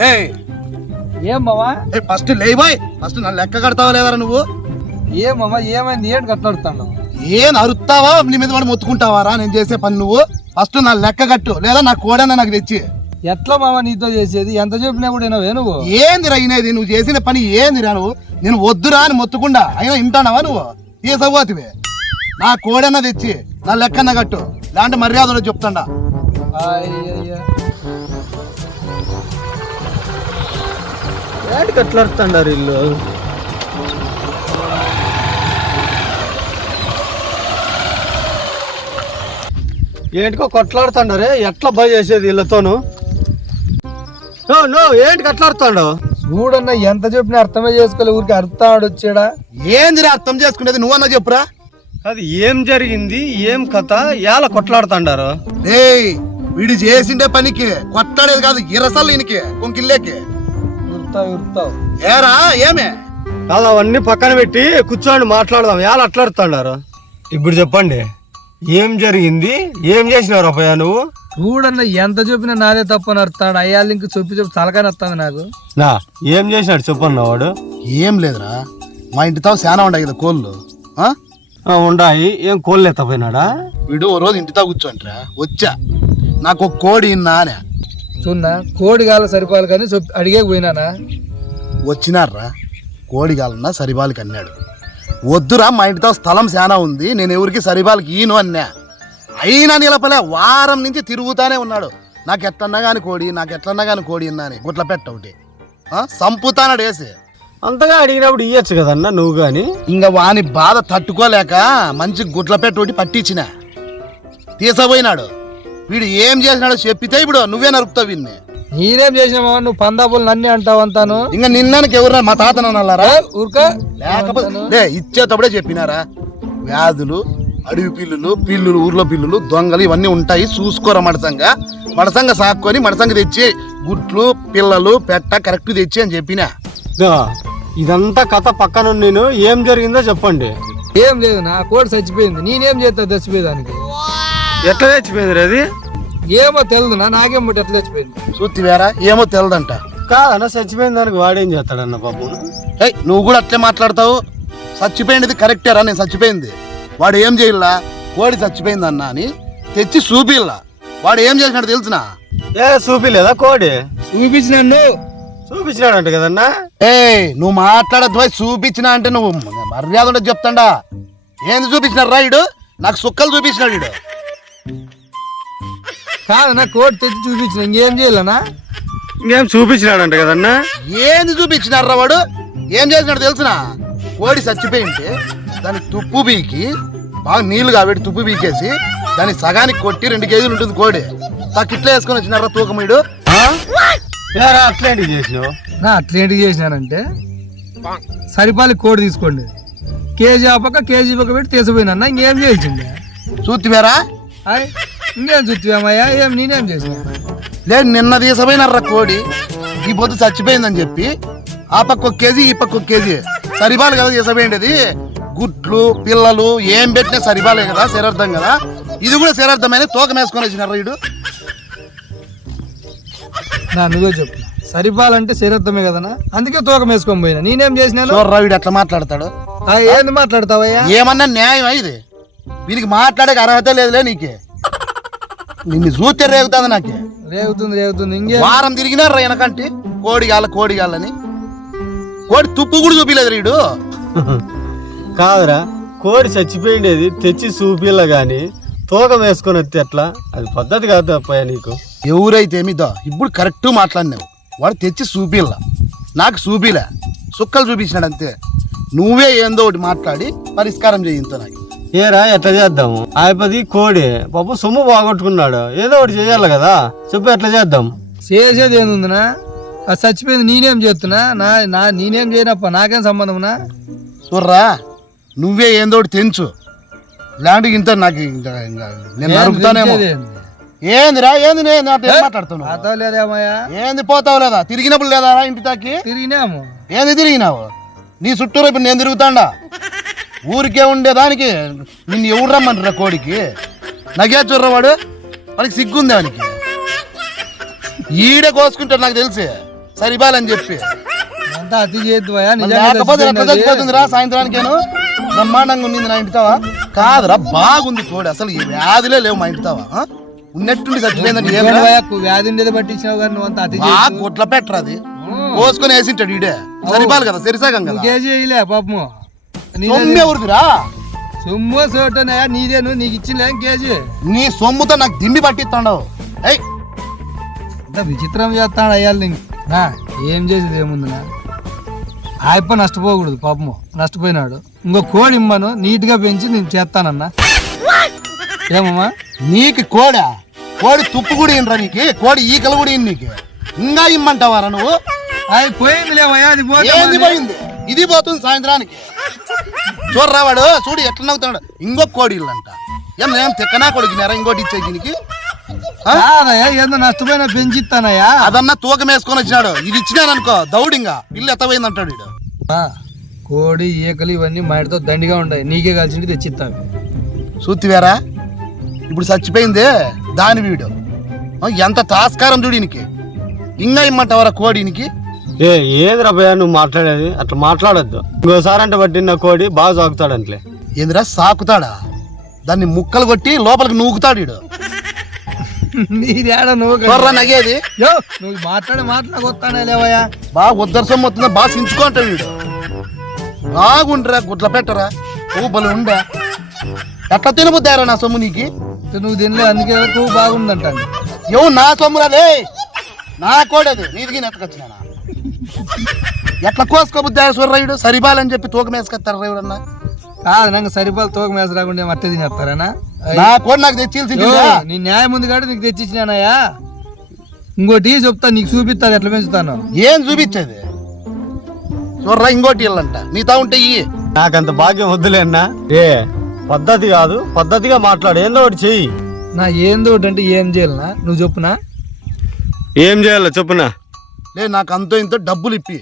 ఏం మామా first lay-by first నా లెక్క కడతావా లేదా నువ్వు? ఏం మామా ఏమైంది? ఏంటి కట్లాడుతాను ఏం అరుస్తావా నీ మీద వాడు మొత్తుకుంటావారా? నేను చేసే పని నువ్వు? ఫస్ట్ నా లెక్క కట్టు. లేదా నా కోడన్న నాకు తెచ్చి. ఎట్లా మామా నీతో చేసేది? ఎంత చెప్పినా కూడా వినవే నువ్వు? ఏందిరా అయినది నువ్వు చేసిన పని ఏందిరా నువ్వు? నేను వద్దురా అని మొత్తుకుండా. అయినా వింటానావా నువ్వు? తీసపోతివే నా కోడన్న తెచ్చి నా లెక్కన్న కట్టు. లాంటి మర్యాదలో చెప్తాడా. ఏంటి కట్లాడుతుండారు ఇల్లు ఏంటికో కొట్లాడుతుండారే? ఎట్లా భయ చేసేది వీళ్ళతోను? నో నో ఏంటి కట్లాడుతాడు చూడన్న ఎంత చెప్పినా అర్థమే చేసుకోలే ఊరికి అర్థం వచ్చాడా? ఏందిరా అర్థం చేసుకునేది? నువ్వన్నా చెప్పురా? అది ఏం జరిగింది? ఏం కథ? ఎలా కొట్లాడుతుండారు? ఏయ్ వీడు చేసిండే పనికి కొట్టాడేది కాదు ఇరసలు ఈయనకి కొంకిల్లేకి. ఏరా ఏమే? కాదు అవన్నీ పక్కన పెట్టి కూర్చోండి మాట్లాడదాం. ఎలా అట్లాడుతుండారు? ఇప్పుడు చెప్పండి. ఏం జరిగింది? ఏం చేసినారు అప్పయ్య నువ్వు? చూడన్న ఎంత చెప్పినా నాదే తప్పని అర్థాడు. అయ్యాలి ఇంక చెప్పి చెప్పి తలకాని వస్తుంది నాకు. నా ఏం చేసినాడు చెప్పన్న వాడు? ఏం లేదురా. మా ఇంటితో శానా ఉండాయి కదా కోళ్ళు. ఆ? ఆ, ఉండాయి. ఏం కోళ్ళు ఎత్తపోయినాడా? వీడు ఓ రోజు ఇంటితో కూర్చోండిరా. వచ్చా. నాకు ఒక కోడి ఇన్నా అని చూడన్నా కోడి గాల సరిపాలి కానీ చెప్పి అడిగే పోయినానా వచ్చినారా కోడి కాలన్నా సరిబాలికి అన్నాడు. వద్దురా మా ఇంటితో స్థలం శానా ఉంది నేను ఎవరికి సరిబాలికి ఈను అన్నా. అయినా నిలపలే వారం నుంచి తిరుగుతానే ఉన్నాడు. నాకు ఎట్లన్నా కానీ కోడి నాకు ఎట్లన్నా కానీ కోడి ఇన్నా అని గుట్ల పెట్ట ఒకటి. ఆ? సంపుతానాడు వేసి అంతగా అడిగినప్పుడు ఇయ్యచ్చు కదన్నా నువ్వు కానీ ఇంకా వాని బాధ తట్టుకోలేక మంచి గుడ్ల పెట్టి ఒకటి పట్టించిన. తీసపోయినాడు వీడు ఏం చేసినాడో చెప్పితే ఇప్పుడు నువ్వే నరుకుతావు వీడిని. నేనేం చేసినామా నువ్వు పందాపులు నన్ను అంటావు అంతాను. ఇంకా నిన్నకి ఎవరు మా తాతను అన్నారా? ఊరుకా? లేకపోతే ఇచ్చేటప్పుడే చెప్పినారా? వ్యాధులు అడవి పిల్లులు పిల్లులు ఊర్లో పిల్లులు దొంగలు ఇవన్నీ ఉంటాయి చూసుకోరా మడసంగా. మడసంగా సాక్కొని మడసంగా తెచ్చి గుడ్లు పిల్లలు పెట్ట కరెక్ట్ తెచ్చి అని చెప్పినా. ఇదో, ఇదంతా కథ పక్కన నేను ఏం జరిగిందో చెప్పండి. ఏం లేదు నా కోడి చచ్చిపోయింది. నేనేం చేస్తా చచ్చిపోయేదానికి? ఎట్లా తెచ్చిపోయింది అది? ఏమో తెలియదు నా నాకేం బట్టి ఎట్లా చచ్చిపోయింది చూతివేరా ఏమో తెలదంట. కాదన్న చచ్చిపోయిన దానికి వాడేం చేస్తాడన్న పాపం ఏయ్ నువ్వు కూడా అట్లే మాట్లాడతావు? చచ్చిపోయింది కరెక్టేరా? నేను చచ్చిపోయింది. వాడు ఏం చేయాల? కోడి చచ్చిపోయింది అన్న అని తెచ్చి చూపిల్లా వాడు ఏం చేసినాడు తెలుసునా? ఏ చూపిలేదా కోడి? చూపించినాను. చూపించినాడంట కదన్నా? ఏయ్ నువ్వు మాట్లాడద్దు పోయి చూపించినా అంటే నువ్వు మర్యాద ఉండదు చెప్తాడా. ఏంది చూపించినాడు రాయుడు నాకు సుక్కలు చూపించినాడు వీడు కాదు నా కోడి తెచ్చి చూపించిన ఇంకేం చేయాలనా? ఇంకేం చూపించినాడంట కదన్నా? ఏంది చూపించినారా వాడు? ఏం చేసినాడు తెలుసునా? కోడి చచ్చిపోయింటే దాని తుప్పు బీకి బాగా నీళ్ళు కాబట్టి తుప్పు బీకేసి దాన్ని సగానికి కొట్టి రెండు కేజీలు ఉంటుంది కోడి. తక్కిట్లా వేసుకొని వచ్చినారా తూకమీడు? అట్లాంటివి చేసినావు? నా అట్లేంటి చేసినానంటే సరిపాలి కోడి తీసుకోండి. కేజీ ఆ పక్క కేజీ పక్క పెట్టి తీసిపోయినా ఇంకేం చేసింది చూతివేరా ఇంకేం చూస్తామయ్యా ఏం నేనేం చేసిన? లేదు నిన్న తీసపోయినారా కోడి ఈ పొద్దు చచ్చిపోయిందని చెప్పి ఆ పక్క ఒక కేజీ ఈ పక్క ఒక కేజీ. సరిపాలు కదా తీసపోయిండేది? గుడ్లు పిల్లలు ఏం పెట్టినా సరిపాలే కదా శరార్థం కదా. ఇది కూడా శరార్థమైన? తోకం వేసుకొని వచ్చినారు వీడు నా నువ్వే చెప్పు సరిపాలంటే శరీరమే కదనా? అందుకే తూకం వేసుకొని పోయినా. నేనేం చేసినాను చూడరా వీడు ఎట్లా మాట్లాడతాడు. ఏంది మాట్లాడతావయ్యా? ఏమన్నా న్యాయం ఇది? వీనికి మాట్లాడే అర్హత లేదులే నీకే. నిన్ను చూస్తే రేగుతుంది నాకే. రేగుతుంది రేగుతుంది. ఇంకే వారం తిరిగినారా వెనకంటి కోడి గాల కోడి గాలని కోడి తుప్పు కూడా చూపిలేదు వీడు కాదురా కోడి చచ్చిపోయిండేది తెచ్చి చూపిల్ల గాని తూకం వేసుకొని వస్తే ఎట్లా? అది పద్ధతి కాదు అప్పయ్య నీకు. ఎవరైతే ఏమిదో ఇప్పుడు కరెక్ట్ మాట్లాడినావు. వాడు తెచ్చి చూపిల్లా నాకు చూపిలే. సుక్కలు చూపించినాడు అంతే. నువ్వే ఏందో ఒకటి మాట్లాడి పరిష్కారం చేయింతో నాకు. ఏరా ఎట్లా చేద్దాము? ఆయపది కోడి. పాపం సొమ్ము బాగొట్టుకున్నాడు. ఏదో ఒకటి చేయాలి కదా. చెప్పు ఎట్లా చేద్దాం? చేసేది ఏందినా అది చచ్చిపోయింది నేనేం చేస్తున్నా? నా నా నేనేం చేయనప్ప నాకేం సంబంధంనా చూర్రా నువ్వే ఏందో ఒకటి తెంచు. ఇలాంటి ఇంత నాకు ఇంకా ఇంకా నేను నరుకుతానేమో ఏందిరా ఏంది నేను? మాట్లాడుతున్నావు. లేదేమయ్యా ఏంది పోతావు లేదా? తిరిగినప్పుడు లేదా ఇంటి తాకి తిరిగినాము. ఏంది తిరిగినావు? నీ చుట్టూరు ఇప్పుడు నేను తిరుగుతాండా? ఊరికే ఉండేదానికి నిన్ను ఎవడు రమ్మంటారా కోడికి? నగే చూర్రా వాడు? వాడికి సిగ్గుంది వానికి. ఈడే కోసుకుంటాడు నాకు తెలిసి. సరిబాలని చెప్పి. అంతా అతి చచ్చిపోయింది అది. చచ్చిపోతుందిరా సాయంత్రానికేను బ్రహ్మాండంగా ఉన్నింది నా ఇంటితావా కాదురా బాగుంది కోడి. అసలు ఈ వ్యాధులే లేవు మా ఇంటితావా? ఉన్నట్టుండి చచ్చిపోయిందంటే ఏం వ్యాధి ఉండేది పట్టించినావు కానీ నువ్వు అంత అతి బాగా గుట్ల పెట్టరా అది. పోసుకొని వేసింటాడు ఈడే. సరిపాలి కదా సరిసాగం కదా. కేజీ పాపము. సొమ్ము ఎవరిదిరా? సొమ్ము సోటనయ్యా నీదేను నీకు ఇచ్చిందే కేజీ. నీ సొమ్ముతో నాకు దిమ్మి పట్టిస్తాడు ఏయ్! అంత విచిత్రం చేస్తాడు అయ్యాలి నీకు. నా ఏం చేసేది ఏముంది నా ఆయప్ప నష్టపోకూడదు పాపము. నష్టపోయినాడు. ఇంకో కోడి ఇమ్మను నీట్గా పెంచి నేను చేస్తానన్నా. ఏమమ్మా? నీకు కోడా? కోడి తుప్పు కూడా ఇనరా నీకు. కోడి ఈకలు కూడా ఇన్ నీకు. ఇంకా ఇమ్మంటావారా నువ్వు? అది పోయింది లేవయ్యా అది. పోయింది? ఇది పోతుంది సాయంత్రానికి. చూడరా వాడు? చూడు ఎట్లా నవ్వుతున్నాడు. ఇంకొక కోడి ఇల్లంట ఏం ఏం తిక్కనా కొడుకున్నారా? ఇంకోటి ఇచ్చే దీనికి. ఆ? కాదయ్యా ఏందో నష్టపోయినా పెంచిస్తానయ్యా అదన్నా తూకం వేసుకొని వచ్చినాడు. ఇది ఇచ్చినాను అనుకో దౌడింగా. ఇల్లు ఎత్తపోయింది అంటాడు వీడు. ఆ, కోడి ఈకలు ఇవన్నీ మా ఇంటితో దండిగా ఉన్నాయి నీకే కలిసి తెచ్చిస్తాను చూతివేరా ఇప్పుడు చచ్చిపోయిందే దాని వీడు. ఆ, ఎంత తాస్కారం చూడు ఈయనకి. ఇంకా ఇమ్మంటావరా కోడి ఈయనకి? ఏ ఏదిరా భయ నువ్వు మాట్లాడేది? అట్లా మాట్లాడొద్దు. ఇంకోసారి అంటే పట్టిన కోడి బాగా సాగుతాడంట్లే ఏందిరా సాకుతాడా? దాన్ని ముక్కలు కొట్టి లోపలికి నూకుతాడు వీడు నీది ఆడ నువ్వు నగేది? యో నువ్వు మాట్లాడి మాట్లాడి వస్తానే లేవయ్యా. బాగా ఉద్దరసం మొత్తం బాగా సించుకుంటాడు వీడు. బాగుండ్రా గుడ్ల పెట్టరా. ఊబలు ఉండా. ఎట్లా తినబుద్దారా నా సొమ్ము నీకి? నువ్వు తినలే అందుకే ఎక్కువ బాగుందంటాను ఎవు నా సొమ్మురాలే నా కోడది. నీదికి నెత్తకొచ్చినా ఎట్లా కోసుకోబుద్దా సూర్రాయుడు సరిబాలని చెప్పి తూకం వేసుకొస్తారు ఎవరన్నా? కాదు నాకు సరిపాలు తోక మేస రాకుండా మట్టే తినేస్తారనా? నా కోడి నాకు తెచ్చిల్సింది నీ న్యాయం ఉంది కాబట్టి నీకు తెచ్చిచ్చినానయ్యా ఇంకోటి చెప్తా నీకు చూపిస్తాను ఎట్లా పెంచుతాను. ఏం చూపించేది? చూర్రా ఇంకోటి ఇల్లంట. నీతా ఉంటే ఇయ్యి. నాకంత భాగ్యం వద్దులేనా ఏ పద్ధతి కాదు. పద్ధతిగా మాట్లాడు. ఏందో ఒకటి చెయ్యి. నా ఏందో ఒకటి అంటే ఏం చేయాలనా నువ్వు చెప్పునా? ఏం చేయాలో చెప్పునా? లే నాకు అంతో ఇంతో డబ్బులు ఇప్పి.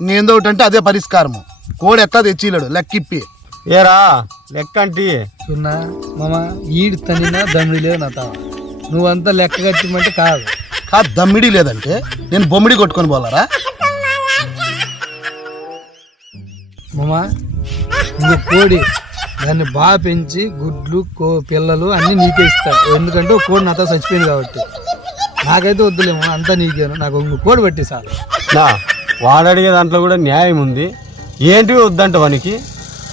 ఇంకేందో ఒకటి అంటే అదే పరిష్కారము. కోడి ఎట్లా తెచ్చిలేడు లెక్క ఇప్పి. ఏరా లెక్క అంటే? చూన్నా మామ ఈడు తనినా దమ్మిడి లేదు నా తావ. నువ్వంతా లెక్క కట్టిమంటే కాదు. కా దమ్మిడి లేదంటే? నేను బొమ్మిడి కొట్టుకొని పోలారా మామ ఇంకో కోడి దాన్ని బాగా పెంచి గుడ్లు కో పిల్లలు అన్నీ నీకే ఇస్తా. ఎందుకంటే ఒక కోడి నాతో చచ్చిపోయింది కాబట్టి. నాకైతే వద్దులేమో అంతా నీకేను నాకు ఇంకో కోడి పట్టి సార్. నా వాడు అడిగే దాంట్లో కూడా న్యాయం ఉంది. ఏంటివి వద్దంట వానికి?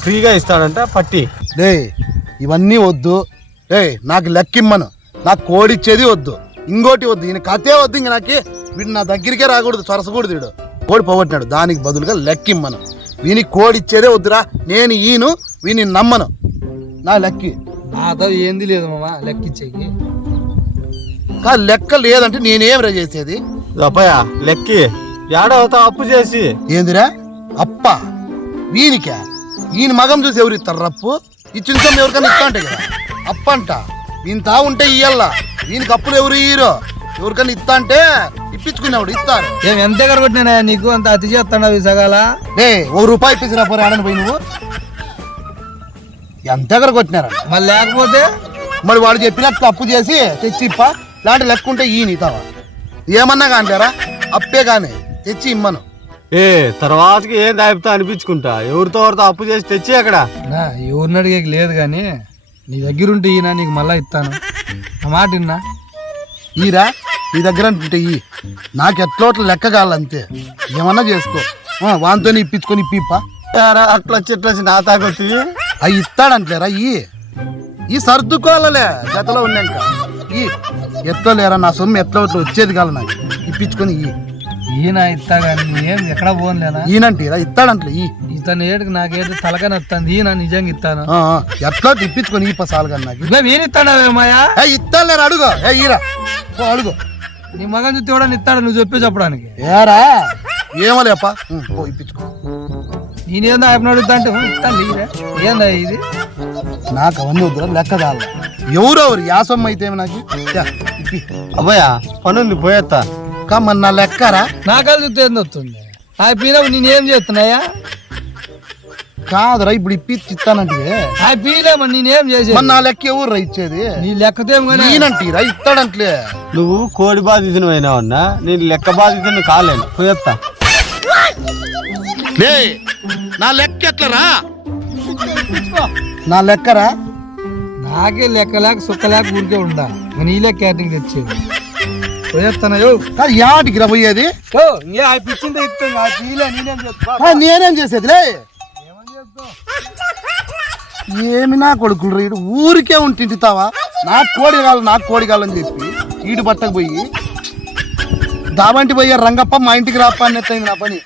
ఫ్రీగా ఇస్తాడంట పట్టి. లే ఇవన్నీ వద్దు. లే నాకు లెక్క ఇమ్మను నాకు కోడి ఇచ్చేది వద్దు. ఇంకోటి వద్దు. ఈయన కథే వద్దు ఇంక నాకు. వీడు నా దగ్గరికే రాకూడదు చొరసకూడదు వీడు. కోడి పోగొట్టినాడు. దానికి బదులుగా లెక్క ఇమ్మను వీనికి కోడి ఇచ్చేదే వద్దురా. నేను ఈయను వీని నమ్మను. నా లెక్కి. నాతో ఏంది లేదు మామ లెక్కిచ్చేకి. లెక్క లేదంటే నేనేం రా చేసేది? అప్పయ్య లెక్కి. ఏడవుతా అప్పు చేసి. ఏందిరా? అప్ప? వీనికా? ఈయన మగం చూసి ఎవరు ఇస్తారు రప్పు ఇచ్చిన సొమ్ము ఎవరికైనా ఇస్తా అంటే కదా? అప్ప అంట. వీని తా ఉంటే ఇయ్యల్లా. వీనికి అప్పులు ఎవరు ఇయ్యరు? ఎవరికైనా ఇస్తా అంటే ఇప్పించుకునేవాడు ఇస్తారు. ఏం ఎంత ఎగర కొట్టినా నీకు అంత అతి చేస్తాడు సగాల? ఏ ఓ రూపాయి ఇప్పించిన పోయి ఆడని పోయి నువ్వు. ఎంత ఎగర కొట్టినారా మళ్ళీ లేకపోతే? మరి వాడు చెప్పినట్టు అప్పు చేసి తెచ్చి ఇప్ప. లాంటి లెక్క ఉంటే ఈ నీతావా? ఏమన్నా కానిలేరా అప్పే కానీ తెచ్చి ఇమ్మను. ఏ తర్వాతకి ఏం దాయిపుతా అనిపించుకుంటా? ఎవరితో ఎవరితో అప్పు చేసి తెచ్చి అక్కడ? నా ఎవరిని అడిగేకి లేదు కానీ నీ దగ్గర ఉంటే ఈయన నీకు మళ్ళా ఇస్తాను ఆ మాట విన్నా? ఈరా నీ దగ్గర ఉంటే ఈ. నాకు ఎట్లోట్ల లెక్క కావాలంతే. ఏమన్నా చేసుకో. ఆ, వానితోనే ఇప్పించుకొని ఇప్పిప్పా అట్లా వచ్చి ఇట్లా వచ్చి నా తాకొచ్చి అవి ఇస్తాడంట్లేరా ఈ? ఈ సర్దుకోవాలలే జతలో ఉన్నాక. ఈ. ఎట్లో లేరా? నా సొమ్ము ఎట్లో ఇట్లా వచ్చేది కాదు నాకు. ఇప్పించుకొని ఈయన ఇస్తా కానీ ఏం ఎక్కడ పోన్లేనా? ఈనంటీరా ఇస్తాడంట్లే ఈ ఇతను ఏడుకు నాకేదో తలకని వస్తుంది ఈయన నిజంగా ఇస్తాను ఎట్లో ఇప్పించుకొని ఈ పసాలు కానీ నాకు. ఇంకా వీని ఇస్తాడావేమాయా ఏ ఇస్తాలేరా అడుగు. ఏ ఈరా. ఓ అడుగు. నీ మగన్ చూస్తే కూడా ఇస్తాడు నువ్వు చెప్పి చెప్పడానికి. ఏరా? ఏమో లేపా పో ఇప్పించుకో. నేనేందో ఆయన అడుగుతా అంటే ఇస్తాను ఏందా ఇది? నాకు అవన్నీ వద్దురా లెక్క కాదు ఎవరెవరు యాసమ్మ అయితే ఏమి నాకు? యా, ఇప్పి అబ్బయ్య పనుంది పోయేత్తా. కమ్మన్న నా లెక్కరా? నా చూస్తే ఏంది వస్తుంది ఆ పీనప్పుడు నేనేం చేస్తున్నాయా కాదురా ఇప్పుడు ఇప్పి ఇస్తానంటే ఆ పీలేమో నేనేం చేసేది? మన నా లెక్క ఎవరు ఇచ్చేది? నీ లెక్కతేం కానీ? ఈయనంటీరా ఇస్తాడంట్లే. నువ్వు కోడి బాధితుని అయినావన్నా నేను లెక్క బాధితుని కాలేను. పోయొత్తా. నా లెక్క ఎట్లరా? నా లెక్కరా? నాకే లెక్క లేక సుక్క లేక ఊరికే ఉండా. ఇంకా నీ లెక్క క్యాటరింగ్ తెచ్చేది. కాదు యాటికి రా పోయేది? ఓ ఇంకే ఆ పిచ్చిందే ఇస్తాను ఆ పీలే నేనేం చెప్తా ఆ, నేనేం చేసేది లే? ఏమి నా కొడుకులు రీడు ఊరికే ఉండి తింటుతావా? నాకు కోడి కావాలి నాకు కోడి కావాలని చెప్పి ఈడు పట్టకు పోయి దాబంటి పోయే రంగప్ప మా ఇంటికి రాప్ప అని నా పని.